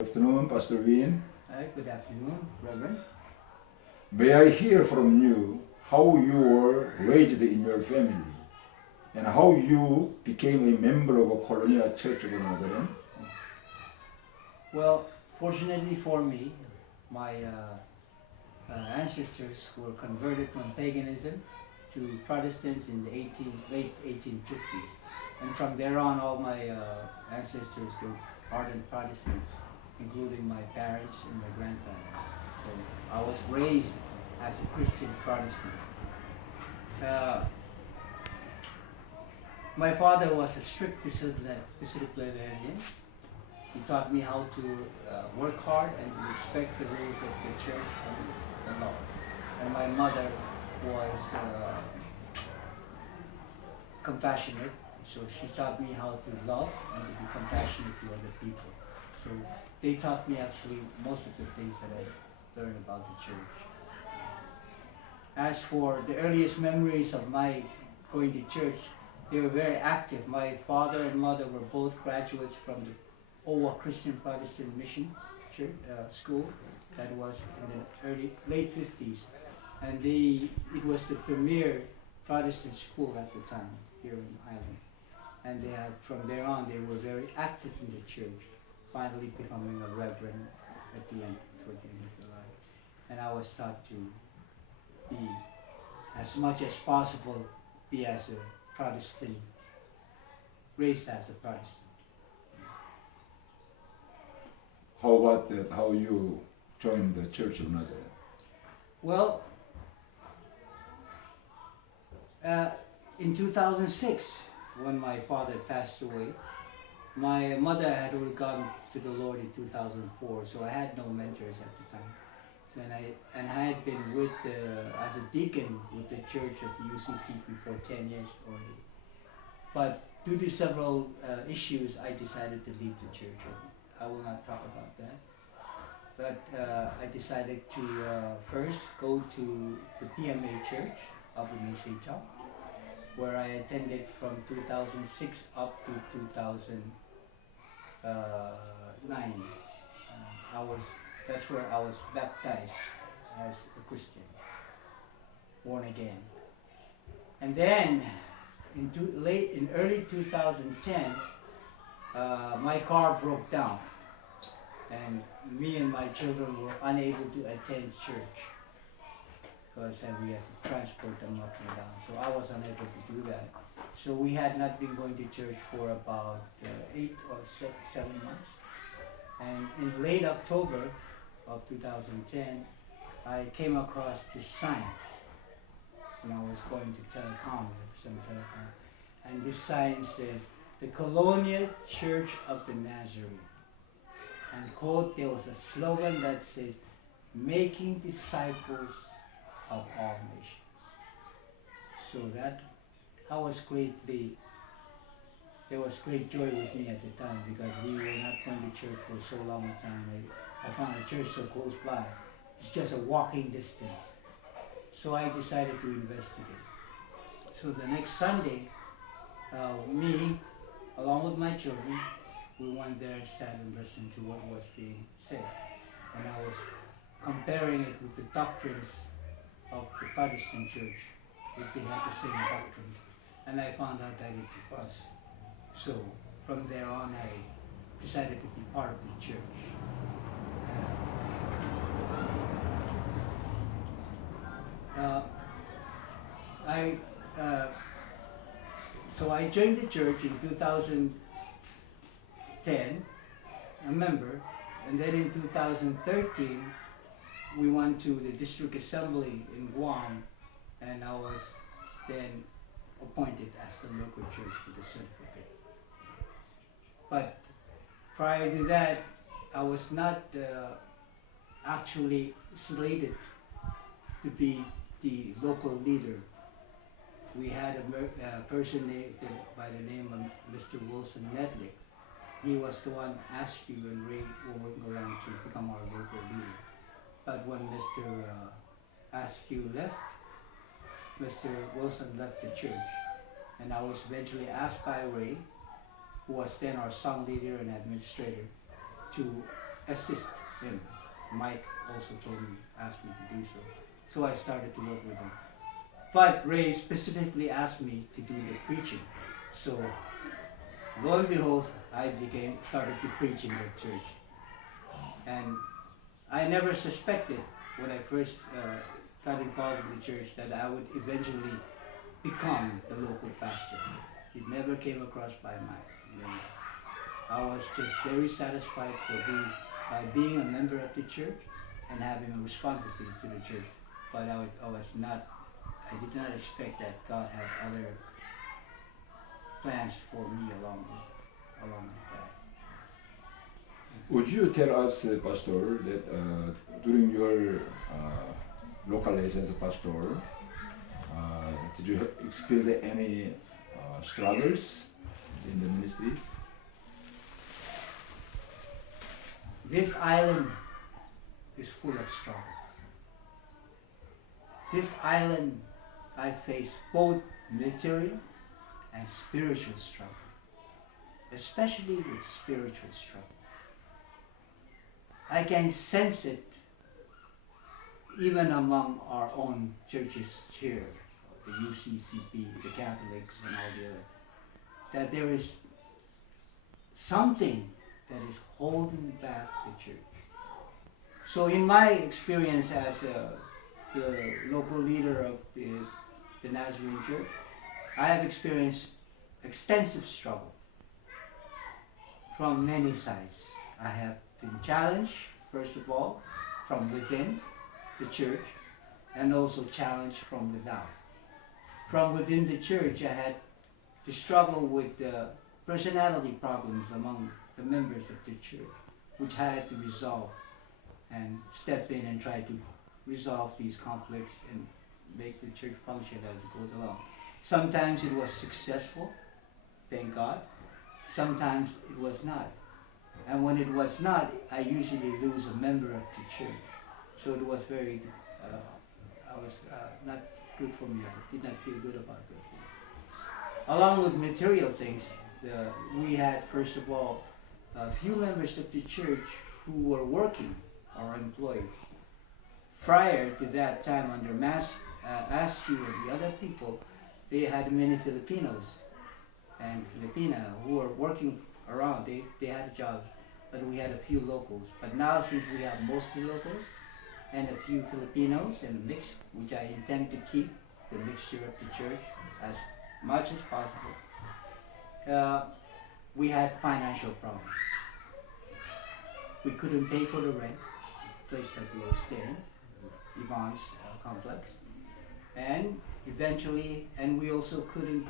Good afternoon, Pastor Win. Hi, good afternoon, Reverend. May I hear from you how you were raised in your family and how you became a member of a 콜로니아 Church of Nazareth? Well, fortunately for me, my ancestors were converted from paganism to Protestants in the late 1850s. And from there on, all my ancestors were ardent Protestants, including my parents and my grandparents. So I was raised as a Christian Protestant. My father was a strict disciplinarian. He taught me how to work hard and to respect the rules of the church and the law. And my mother was compassionate, so she taught me how to love and to be compassionate to other people. So they taught me actually most of the things that I learned about the church. As for the earliest memories of my going to church, they were very active. My father and mother were both graduates from the Owa Christian Protestant Mission Church, School that was in the late 50s. And it was the premier Protestant school at the time here in Ireland. And from there on, they were very active in the church, finally becoming a reverend at the end, toward the end of their life. And I was taught to be, as much as possible, be as a Protestant, raised as a Protestant. How about that? How you joined the Church of Nazareth? Well, in 2006, when my father passed away, my mother had already gone to the Lord in 2004, so I had no mentors at the time. So I had been with as a deacon with the church of the UCCP for 10 years already. But due to several issues, I decided to leave the church. I will not talk about that. But I decided to first go to the PMA Church of the Mesita, where I attended from 2006 up to 2009. That's where I was baptized as a Christian, born again. And then in early 2010, my car broke down, and me and my children were unable to attend church because we had to transport them up and down. So I was unable to do that. So we had not been going to church for about 8 or 7 months. And in late October of 2010, I came across this sign when I was going to telecom, and this sign says, "The Kollonia Church of the Nazarene." And quote, there was a slogan that says, "Making disciples of all nations." So there was great joy with me at the time, because we were not going to church for so long a time. I found a church so close by. It's just a walking distance. So I decided to investigate. So the next Sunday, me, along with my children, we went there, sat and listened to what was being said. And I was comparing it with the doctrines of the Protestant church, if they had the same doctrines. And I found out that it was. So from there on, I decided to be part of the church. So I joined the church in 2010, a member, and then in 2013 we went to the district assembly in Guam, and I was then appointed as the local church with the certificate. But prior to that, I was not actually slated to be the local leader. We had a person by the name of Mr. Wilson Nedlick. He was the one Askew and Ray were working around to become our local leader. But when Mr. Askew left, Mr. Wilson left the church, and I was eventually asked by Ray, who was then our song leader and administrator, to assist him. Mike also asked me to do so. So I started to work with him. But Ray specifically asked me to do the preaching. So lo and behold, I started to preach in that church. And I never suspected when I first got involved in the church that I would eventually become the local pastor. It never came across my mind. I was just very satisfied by being a member of the church and having a responsibility to the church. But I did not expect that God had other plans for me along that. Would you tell us, Pastor, that during your local life as a pastor, did you experience any struggles in the ministries? This island is full of struggle. This island, I face both material and spiritual struggle, especially with spiritual struggle. I can sense it even among our own churches here, the UCCP, the Catholics and all the other, that there is something that is holding back the church. So in my experience as the local leader of the Nazarene Church, I have experienced extensive struggle from many sides. I have been challenged, first of all, from within the church, and also challenged from without. From within the church, I had to struggle with personality problems among the members of the church, which I had to resolve and step in and try to resolve these conflicts and make the church function as it goes along. Sometimes it was successful, thank God. Sometimes it was not. And when it was not, I usually lose a member of the church. So it was very, not good for me. I did not feel good about those things. Along with material things, we had, first of all, a few members of the church who were working or employed. Prior to that time, under Askew and the other people, they had many Filipinos and Filipina who were working around. They had jobs, but we had a few locals. But now, since we have mostly locals and a few Filipinos and a mix, which I intend to keep the mixture of the church as much as possible, we had financial problems. We couldn't pay for the rent, the place that we were staying, Yvonne's complex, and eventually, and we also couldn't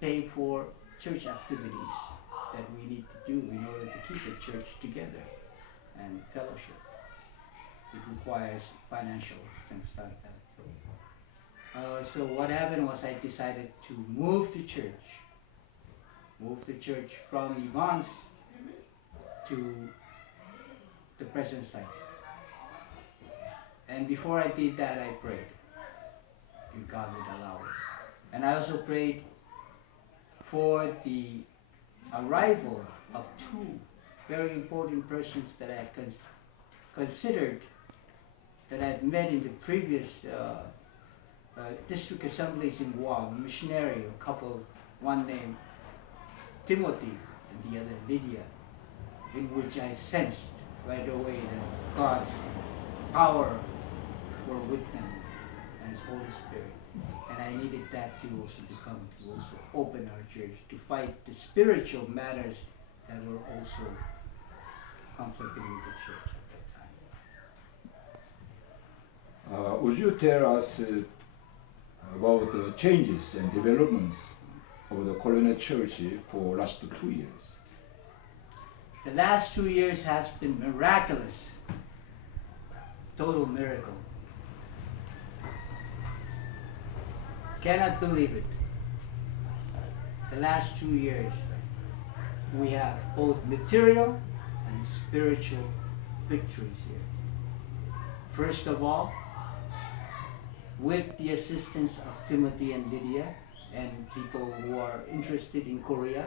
pay for church activities that we need to do in order to keep the church together and fellowship. It requires financial things like that. So what happened was I decided to move the church from Yvonne's to the present site. And before I did that, I prayed if God would allow it. And I also prayed for the arrival of two very important persons that I had considered, that I had met in the previous district assemblies in Guam, a missionary, a couple, one named Timothy and the other Lydia, in which I sensed right away that God's power were with them and His Holy Spirit. And I needed that too also to come to also open our church, to fight the spiritual matters that were also conflicting with the church at that time. Would you tell us about the changes and developments of the 콜로니아 Church for last 2 years? The last 2 years has been miraculous. Total miracle. Cannot believe it. The last 2 years, we have both material and spiritual victories here. First of all, with the assistance of Timothy and Lydia and people who are interested in Korea,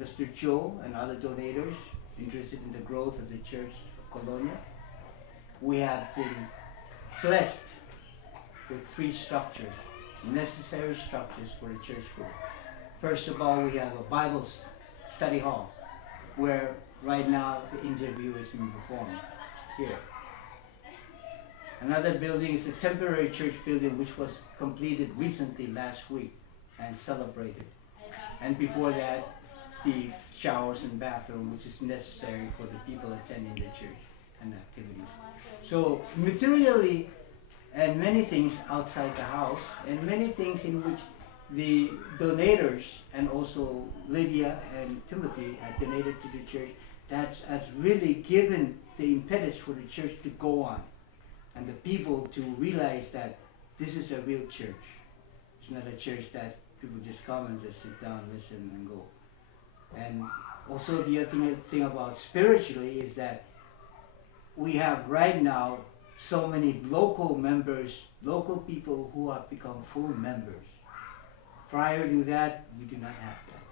Mr. Joe and other donors interested in the growth of the church 콜로니아, we have been blessed with 3 structures, necessary structures for the church group. First of all, we have a Bible study hall where right now the interview is being performed here. Another building is a temporary church building which was completed recently last week and celebrated. And before that, the showers and bathroom which is necessary for the people attending the church and activities. So materially and many things outside the house and many things in which the donators and also Lydia and Timothy had donated to the church, that has really given the impetus for the church to go on and the people to realize that this is a real church. It's not a church that people just come and just sit down, listen and go. And also the other thing about spiritually is that we have right now so many local members, local people who have become full members. Prior to that, we do not have that.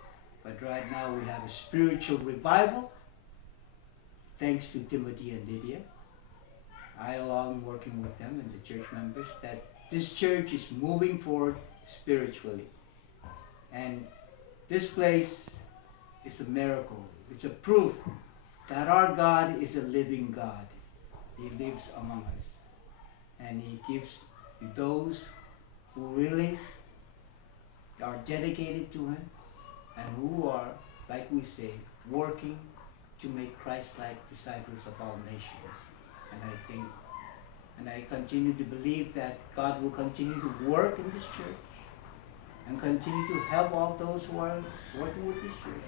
But right now we have a spiritual revival, thanks to Timothy and Lydia. I along working with them and the church members, that this church is moving forward spiritually. And this place is a miracle. It's a proof that our God is a living God. He lives among us. And He gives to those who really are dedicated to Him and who are, like we say, working to make Christ-like disciples of all nations. And I think, and I continue to believe that God will continue to work in this church and continue to help all those who are working with this church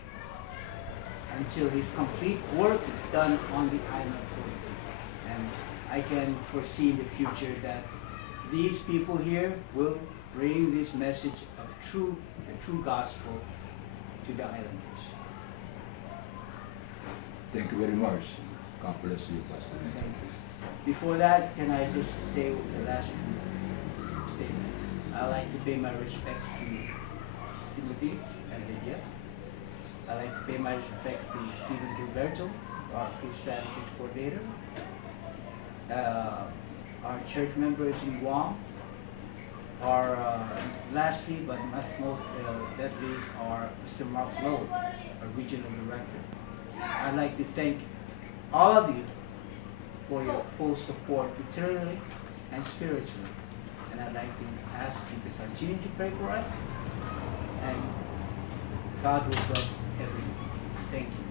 until His complete work is done on the island. And I can foresee in the future that these people here will bring this message of the true gospel to the islanders. Thank you very much. God bless you, Pastor. Thank you. Before that, can I just say the last statement? I'd like to pay my respects to Timothy and Lydia. I'd like to pay my respects to Stephen Gilberto, our Peace Strategist Coordinator. Our church members in Guam. Lastly, but most that least, are Mr. Mark Lowe, our Regional Director. I'd like to thank all of you for your full support materially and spiritually. And I'd like to ask you to continue to pray for us, and God will bless everyone. Thank you.